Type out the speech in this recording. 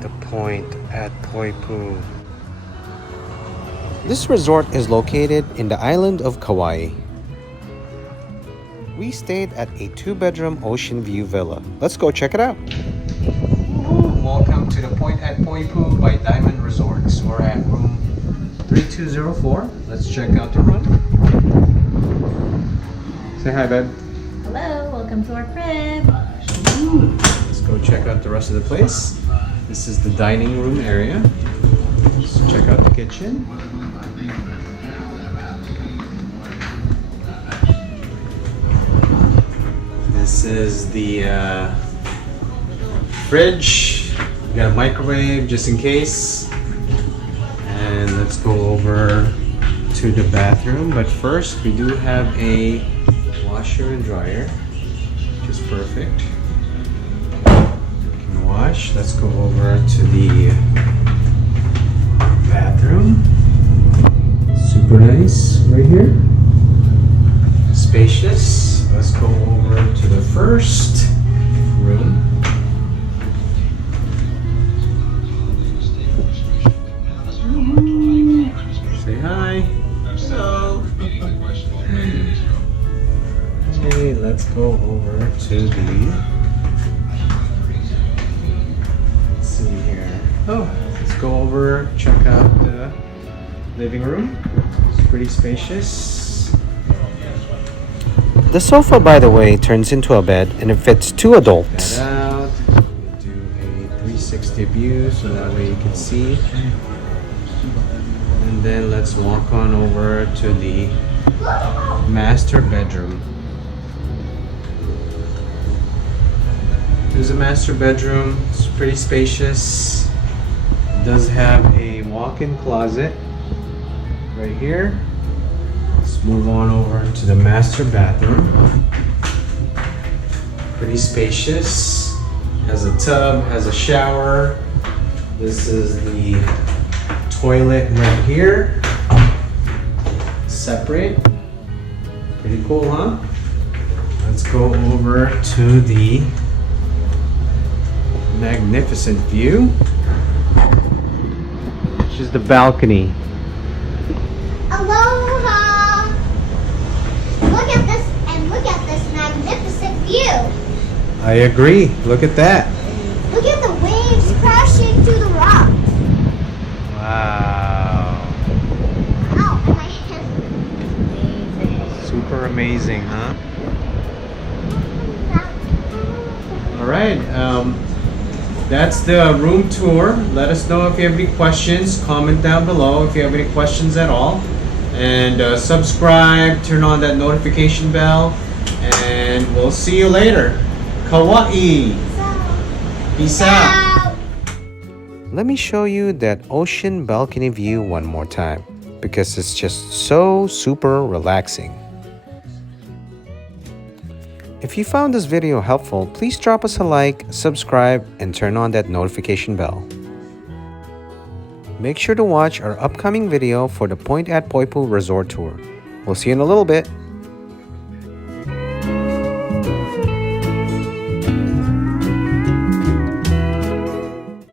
The Point at Poipu. This resort is located in the island of Kauai. We stayed at a 2-bedroom ocean view villa. Let's go check it out. Welcome to the Point at Poipu by Diamond Resorts. We're at room 3204. Let's check out the room. Say hi, babe. Hello, welcome to our crib. Let's go check out the rest of the place. This is the dining room area. Let's check out the kitchen. This is the fridge. We got a microwave just in case. And let's go over to the bathroom. But first, we do have a washer and dryer, which is perfect. We can wash. Let's go over to the bathroom. Super nice right here. Spacious. Let's go over to the first room. Say hi. Hello. Okay, let's go over to the. Let's see here. Oh, let's go over, check out the living room. It's pretty spacious. The sofa, by the way, turns into a bed and it fits 2 adults. Get out. Do a 360 view so that way you can see. And then let's walk on over to the master bedroom. There's a master bedroom. It's pretty spacious. It does have a walk-in closet right here. Let's move on over to the master bathroom. Pretty spacious. Has a tub, has a shower. This is the toilet right here. Separate. Pretty cool, huh? Let's go over to the magnificent view, which is the balcony. Aloha! Look at this, and look at this magnificent view. I agree. Look at that. Look at the waves crashing to the rock. Wow. Ow, and my hand. Super amazing, huh? All right. That's the room tour. Let us know if you have any questions. Comment down below if you have any questions at all. And subscribe, turn on that notification bell, and we'll see you later. Kauai. Peace out. Let me show you that ocean balcony view one more time because it's just so super relaxing. If you found this video helpful, please drop us a like, subscribe, and turn on that notification bell. Make sure to watch our upcoming video for the Point at Poipu Resort Tour. We'll see you in a little bit.